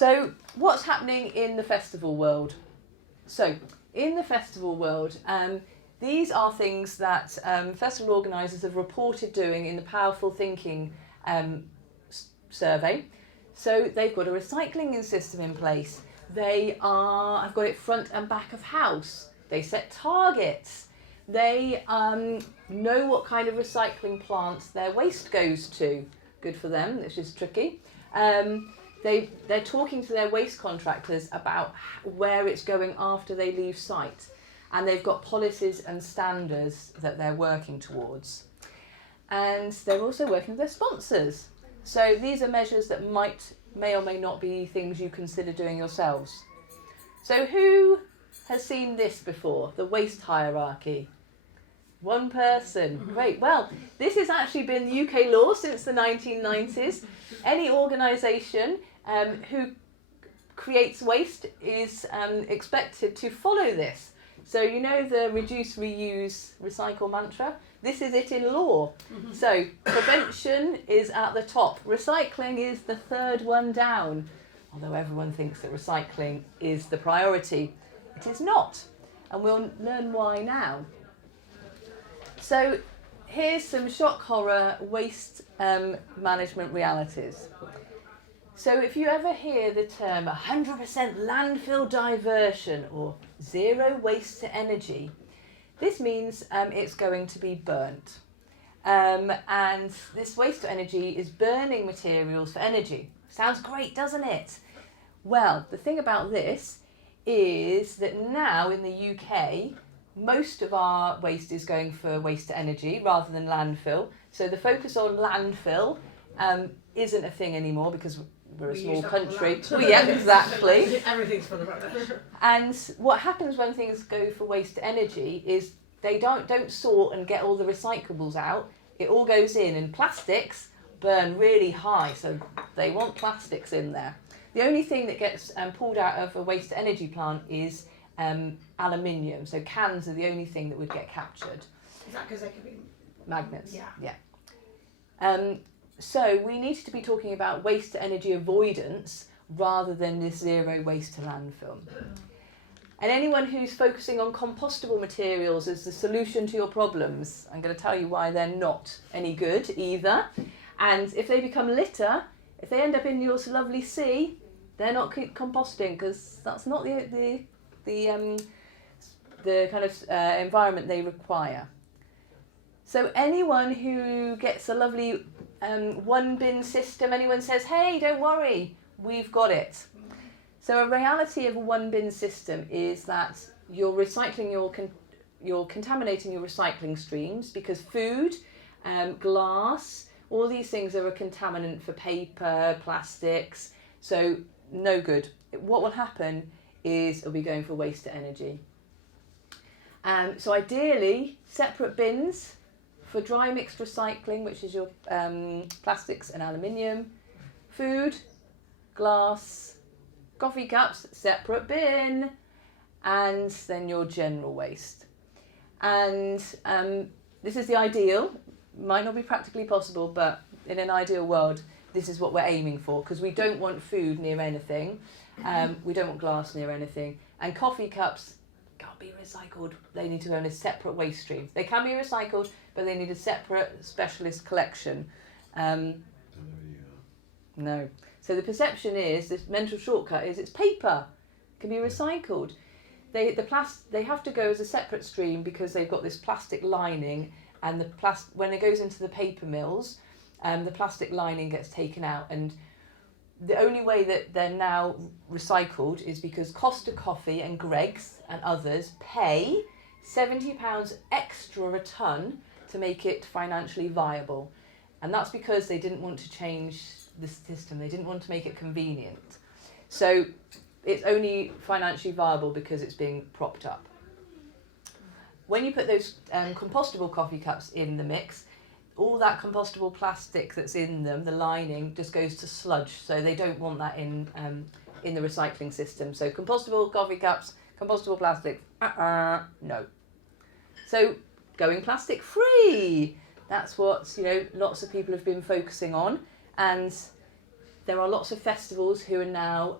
So what's happening in the festival world? So in the festival world, these are things that festival organisers have reported doing in the Powerful Thinking survey. So they've got a recycling system in place. I've got it front and back of house. They set targets. They know what kind of recycling plants their waste goes to. Good for them, which is tricky. They're talking to their waste contractors about where it's going after they leave site. And they've got policies and standards that they're working towards. And they're also working with their sponsors. So these are measures that may or may not be things you consider doing yourselves. So who has seen this before, the waste hierarchy? One person. Great. Well, this has actually been UK law since the 1990s. Any organisation who creates waste is expected to follow this. So you know the reduce, reuse, recycle mantra? This is it in law. So prevention is at the top. Recycling is the third one down. Although everyone thinks that recycling is the priority. It is not. And we'll learn why now. So here's some shock horror waste management realities. So if you ever hear the term 100% landfill diversion or zero waste to energy, this means it's going to be burnt. And this waste to energy is burning materials for energy. Sounds great, doesn't it? Well, the thing about this is that now in the UK, most of our waste is going for waste to energy rather than landfill. So the focus on landfill isn't a thing anymore because we're a small country. Well, yeah, exactly. Everything's for the planet. And what happens when things go for waste to energy is they don't sort and get all the recyclables out. It all goes in, and plastics burn really high, so they want plastics in there. The only thing that gets pulled out of a waste to energy plant is aluminium. So cans are the only thing that would get captured. Is that because they could be magnets? Yeah. So we need to be talking about waste to energy avoidance rather than this zero waste to landfill. And anyone who's focusing on compostable materials as the solution to your problems, I'm going to tell you why they're not any good either. And if they become litter, if they end up in your lovely sea, they're not composting because that's not the kind of environment they require. So anyone who gets a lovely one bin system, anyone says, hey, don't worry, we've got it. So a reality of a one bin system is that you're recycling you're contaminating your recycling streams because food, glass, all these things are a contaminant for paper, plastics, so no good. What will happen is it'll be going for waste to energy. So ideally, separate bins for dry mixed recycling, which is your plastics and aluminium, food, glass, coffee cups, separate bin, and then your general waste. And this is the ideal. Might not be practically possible, but in an ideal world, this is what we're aiming for, because we don't want food near anything. We don't want glass near anything. And coffee cups can't be recycled. They need to own a separate waste stream. They can be recycled, but they need a separate specialist collection. No. So the perception is, this mental shortcut is, it's paper. It can be recycled. They have to go as a separate stream because they've got this plastic lining, and when it goes into the paper mills, the plastic lining gets taken out, and the only way that they're now recycled is because Costa Coffee and Greggs and others pay £70 extra a tonne to make it financially viable. And that's because they didn't want to change the system. They didn't want to make it convenient. So it's only financially viable because it's being propped up. When you put those compostable coffee cups in the mix, all that compostable plastic that's in them, the lining, just goes to sludge. So they don't want that in the recycling system. So compostable coffee cups, compostable plastic, no. So going plastic free. That's what lots of people have been focusing on, and There are lots of festivals who are now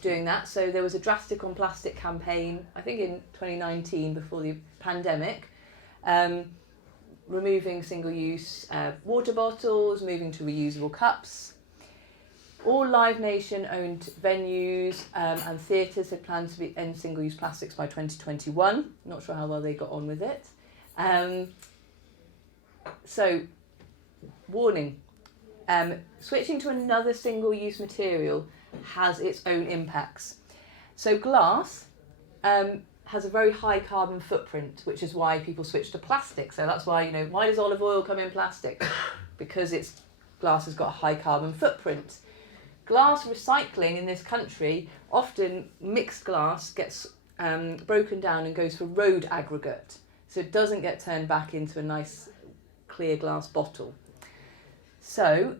doing that. So there was a Drastic on Plastic campaign, I think in 2019 before the pandemic, removing single-use water bottles, moving to reusable cups. All Live Nation-owned venues and theatres had planned to end single-use plastics by 2021. Not sure how well they got on with it. So, warning. Switching to another single-use material has its own impacts. So glass has a very high carbon footprint, which is why people switch to plastic. So that's why, why does olive oil come in plastic? Because glass has got a high carbon footprint. Glass recycling in this country, often mixed glass gets broken down and goes for road aggregate. So it doesn't get turned back into a nice clear glass bottle. So,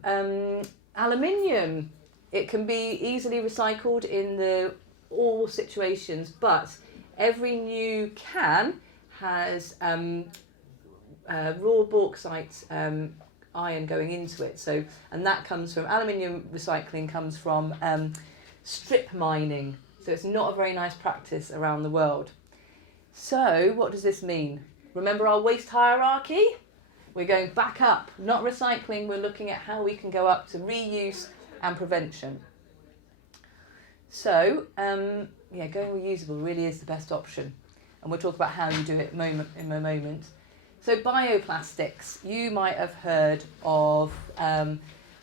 aluminium, it can be easily recycled in all situations, but every new can has raw bauxite iron going into it. So, and that comes from, aluminium recycling comes from strip mining. So it's not a very nice practice around the world. So, what does this mean? Remember our waste hierarchy? We're going back up, not recycling, we're looking at how we can go up to reuse and prevention. So, going reusable really is the best option. And we'll talk about how you do it in a moment. So bioplastics, you might have heard of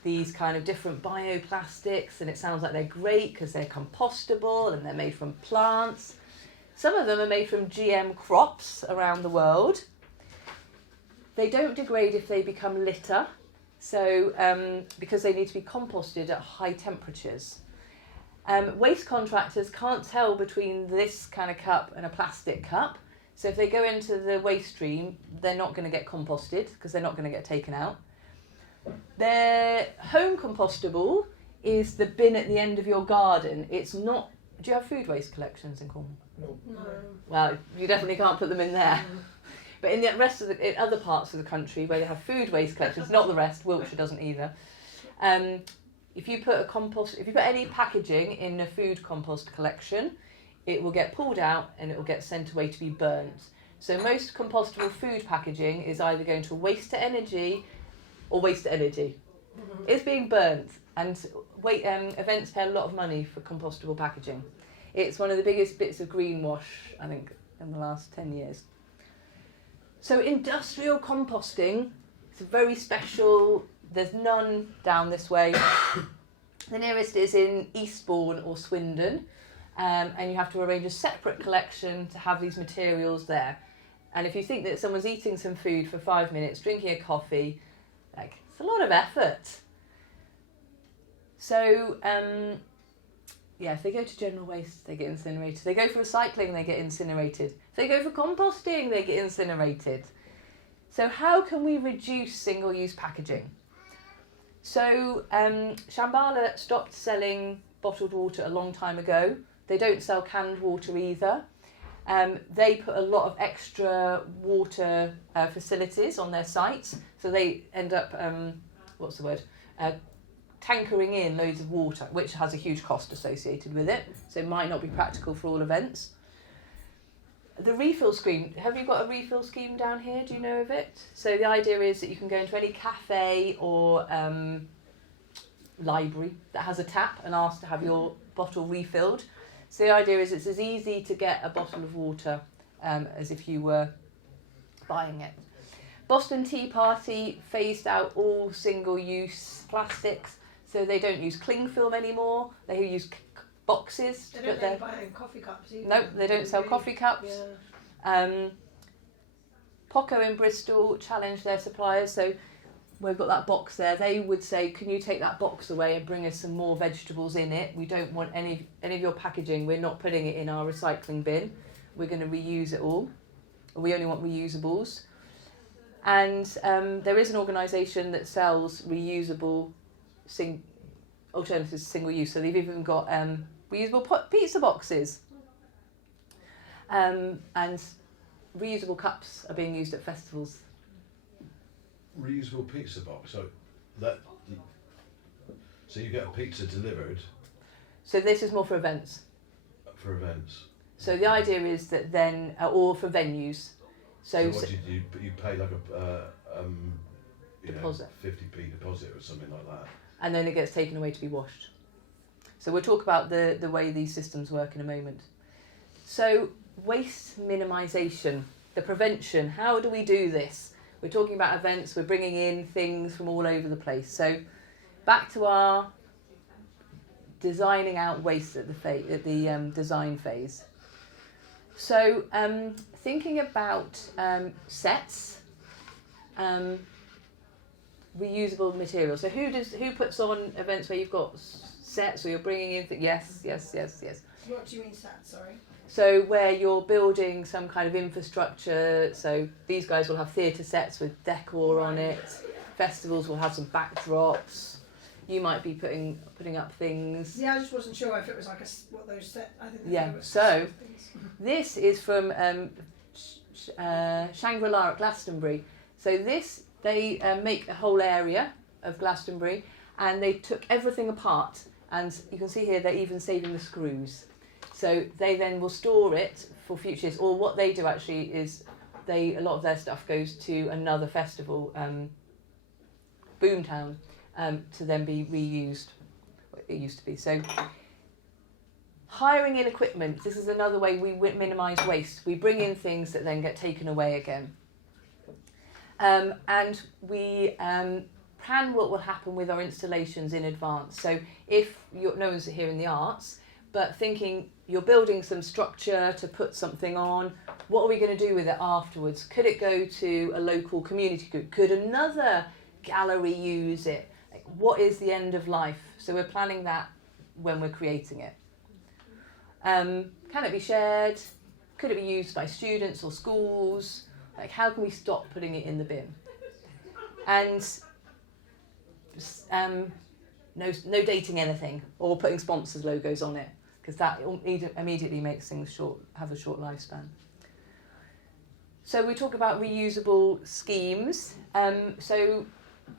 these kind of different bioplastics, and it sounds like they're great because they're compostable and they're made from plants. Some of them are made from GM crops around the world. They don't degrade if they become litter, so because they need to be composted at high temperatures. Waste contractors can't tell between this kind of cup and a plastic cup, so if they go into the waste stream, they're not going to get composted because they're not going to get taken out. Their home compostable is the bin at the end of your garden. It's not. Do you have food waste collections in Cornwall? No. Well, you definitely can't put them in there. But in the rest of in other parts of the country where they have food waste collections, not the rest, Wiltshire doesn't either. If you put any packaging in a food compost collection, it will get pulled out and it will get sent away to be burnt. So most compostable food packaging is either going to waste to energy or waste to energy. Mm-hmm. It's being burnt, and events pay a lot of money for compostable packaging. It's one of the biggest bits of greenwash, I think, in the last 10 years. So industrial composting, it's very special. There's none down this way. The nearest is in Eastbourne or Swindon, and you have to arrange a separate collection to have these materials there. And if you think that someone's eating some food for 5 minutes, drinking a coffee, it's a lot of effort. So, if they go to general waste, they get incinerated. If they go for recycling, they get incinerated. If they go for composting, they get incinerated. So how can we reduce single-use packaging? So Shambhala stopped selling bottled water a long time ago. They don't sell canned water either. They put a lot of extra water facilities on their sites. So they end up, tankering in loads of water, which has a huge cost associated with it. So it might not be practical for all events. The refill scheme, have you got a refill scheme down here? Do you know of it? So the idea is that you can go into any cafe or library that has a tap and ask to have your bottle refilled. So the idea is it's as easy to get a bottle of water as if you were buying it. Boston Tea Party phased out all single-use plastics, so they don't use cling film anymore. They use boxes. They don't buy coffee cups either. No, they don't sell coffee cups. Yeah. Poco in Bristol challenged their suppliers, so we've got that box there. They would say, can you take that box away and bring us some more vegetables in it? We don't want any of your packaging. We're not putting it in our recycling bin. We're going to reuse it all. We only want reusables. And there is an organisation that sells reusable alternatives to single use. So they've even got reusable pizza boxes. And reusable cups are being used at festivals. Reusable pizza box. So you get a pizza delivered So this is more for events. for events. So the idea is that then, or for venues. So what do you do? You pay like a deposit. 50p deposit or something like that. And then it gets taken away to be washed. So we'll talk about the way these systems work in a moment. So waste minimisation, the prevention, how do we do this? We're talking about events, we're bringing in things from all over the place. So back to our designing out waste at the design phase. So thinking about sets, reusable materials. So who puts on events where you've got sets or you're bringing in things? Yes. What do you mean set? Sorry. So where you're building some kind of infrastructure. So these guys will have theatre sets with decor on it. Festivals will have some backdrops. You might be putting up things. Yeah, I just wasn't sure if it was like what those set. I think. Yeah. So this is from Shangri-La at Glastonbury. So this they make a whole area of Glastonbury, and they took everything apart. And you can see here they're even saving the screws. So they then will store it for future years. Or what they do actually is a lot of their stuff goes to another festival, Boomtown, to then be reused. It used to be. So hiring in equipment. This is another way we minimise waste. We bring in things that then get taken away again. And we plan what will happen with our installations in advance. So if no one's here in the arts, but thinking you're building some structure to put something on, what are we going to do with it afterwards? Could it go to a local community group? Could another gallery use it? Like, what is the end of life? So we're planning that when we're creating it. Can it be shared? Could it be used by students or schools? Like, how can we stop putting it in the bin? And no dating anything or putting sponsors' logos on it, because that immediately makes things have a short lifespan. So we talk about reusable schemes. So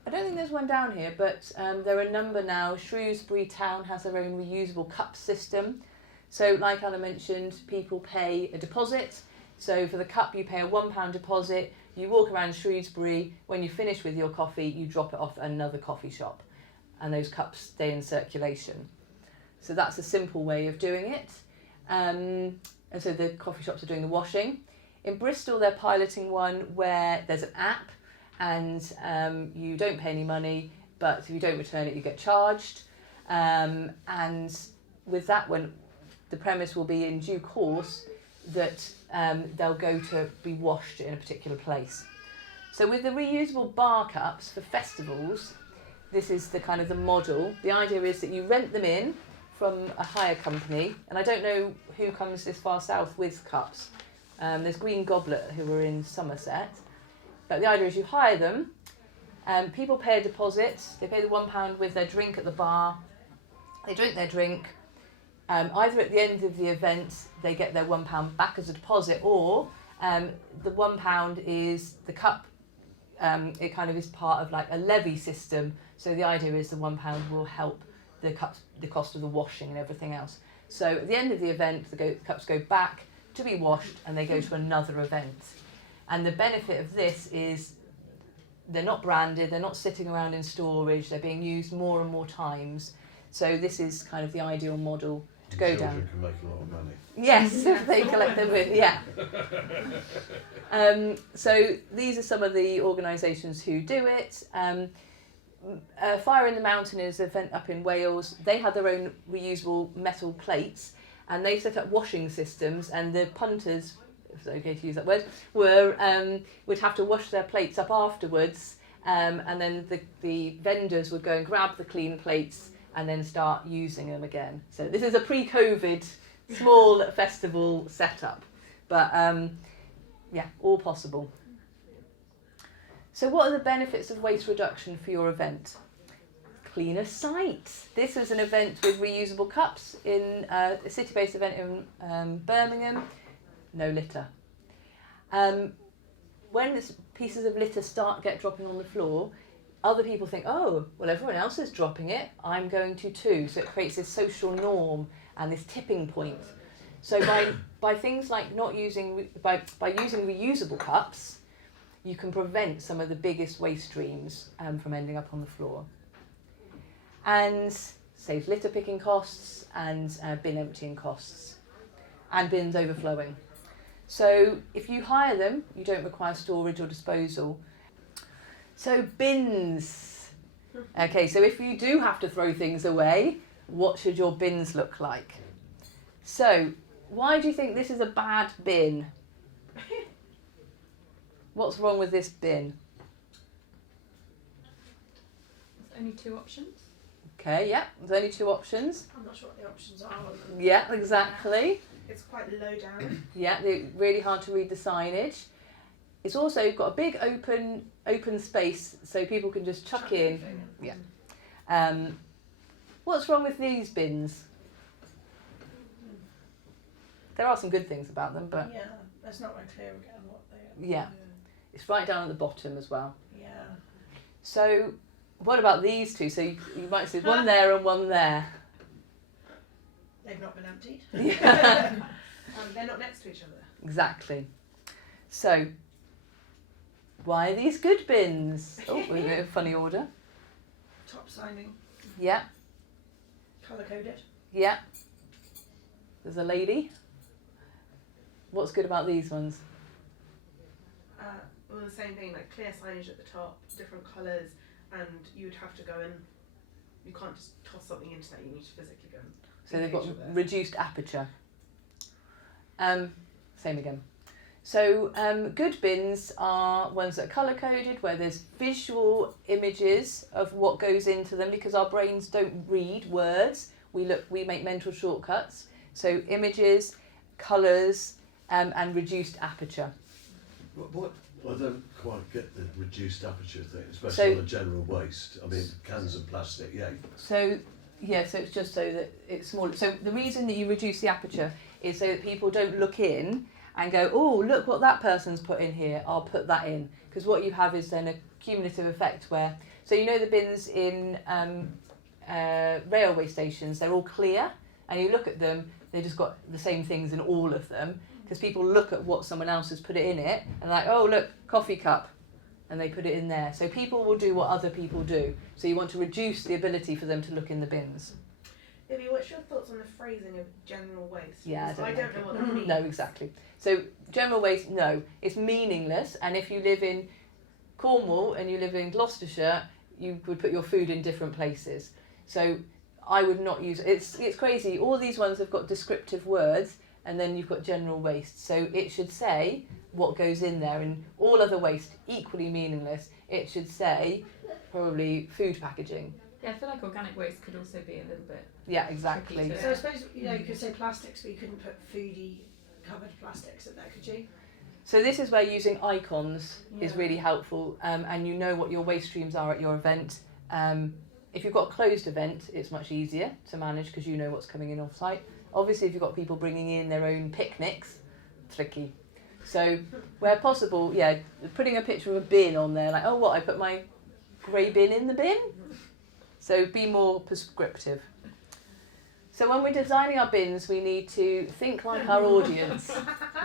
I don't think there's one down here, but there are a number now. Shrewsbury Town has their own reusable cup system. So like Anna mentioned, people pay a deposit. So for the cup, you pay a £1 deposit. You walk around Shrewsbury. When you finish with your coffee, you drop it off at another coffee shop. And those cups stay in circulation. So that's a simple way of doing it. And so the coffee shops are doing the washing. In Bristol, they're piloting one where there's an app and you don't pay any money, but if you don't return it, you get charged. And with that one, the premise will be in due course that they'll go to be washed in a particular place. So with the reusable bar cups for festivals, this is the kind of the model. The idea is that you rent them in from a hire company, and I don't know who comes this far south with cups. There's Green Goblet who are in Somerset. But the idea is you hire them, people pay a deposit, they pay the £1 with their drink at the bar, they drink their drink, either at the end of the event they get their £1 back as a deposit, or the £1 is the cup, it kind of is part of like a levy system, so the idea is the £1 will help the cost of the washing and everything else. So at the end of the event the cups go back to be washed and they go to another event. And the benefit of this is they're not branded, they're not sitting around in storage, they're being used more and more times. So this is kind of the ideal model to go down. Children can make a lot of money. Yes, if they collect them with, yeah. So these are some of the organisations who do it. Fire in the Mountain is an event up in Wales. They had their own reusable metal plates and they set up washing systems, and the punters, if it's okay to use that word, would have to wash their plates up afterwards, and then the vendors would go and grab the clean plates and then start using them again. So this is a pre-COVID small festival setup, but yeah, all possible. So what are the benefits of waste reduction for your event? Cleaner site. This was an event with reusable cups in a city-based event in Birmingham. No litter. When pieces of litter get dropping on the floor, other people think, oh, well, everyone else is dropping it, I'm going to too. So it creates this social norm and this tipping point. So by things like not using, by using reusable cups, you can prevent some of the biggest waste streams from ending up on the floor. And saves litter picking costs and bin emptying costs and bins overflowing. So if you hire them, you don't require storage or disposal. So bins. Okay, so if you do have to throw things away, what should your bins look like? So why do you think this is a bad bin? What's wrong with this bin? There's only 2 options. Okay, yeah, there's only 2 options. I'm not sure what the options are. Yeah, exactly. It's quite low down. Yeah, they're really hard to read the signage. It's also got a big open space so people can just chuck in. Yeah. What's wrong with these bins? There are some good things about them, but Yeah, that's not very clear again what they are. yeah, it's right down at the bottom as well. Yeah. So what about these 2? So you might see one there and one there. They've not been emptied. Yeah. They're not next to each other. Exactly. So why are these good bins? Oh, we're in a funny order. Top signing, Yeah, colour coded. yeah. There's a lady. What's good about these ones? Well, the same thing, like clear signage at the top, different colours, and you would have to go and you can't just toss something into that. You need to physically go. So they've got engage with it. reduced aperture. Same again. So good bins are ones that are colour coded, where there's visual images of what goes into them, because our brains don't read words. We make mental shortcuts. So images, colours, and reduced aperture. What? I don't quite get the reduced aperture thing, especially So- on the general waste. I mean, cans and plastic, yeah. So yeah, so it's just so that it's smaller. So the reason that you reduce the aperture is so that people don't look in and go, oh, look what that person's put in here, I'll put that in. Because what you have is then a cumulative effect where, so you know the bins in railway stations, they're all clear, and you look at them, they just got the same things in all of them, because people look at what someone else has put it in it, and like, oh, look, coffee cup, and they put it in there. So people will do what other people do. So you want to reduce the ability for them to look in the bins. Livvy, what's your thoughts on the phrasing of general waste? Yeah, Because I don't know what that means. No, exactly. So general waste, no, it's meaningless. And if you live in Cornwall and you live in Gloucestershire, you would put your food in different places. So I would not use it's crazy. All these ones have got descriptive words, and then you've got general waste. So it should say what goes in there, and all other waste equally meaningless. It should say probably food packaging. Yeah, I feel like organic waste could also be a little bit. Yeah, exactly. Tricky So I suppose you could say plastics, but you couldn't put foodie covered plastics in there, could you? So this is where using icons is Yeah. really helpful, and you know what your waste streams are at your event. If you've got a closed event, it's much easier to manage because you know what's coming in off site. Obviously, if you've got people bringing in their own picnics, tricky. So where possible, yeah, putting a picture of a bin on there, like, oh, what, I put my grey bin in the bin? So be more prescriptive. So when we're designing our bins, we need to think like our audience.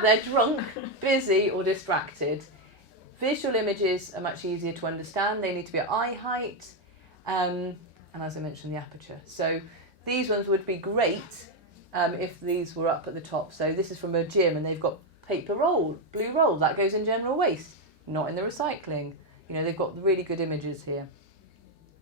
They're drunk, busy, or distracted. Visual images are much easier to understand. They need to be at eye height, and as I mentioned, the aperture. So these ones would be great if these were up at the top. So this is from a gym, and they've got paper roll, blue roll. That goes in general waste, not in the recycling. You know, they've got really good images here.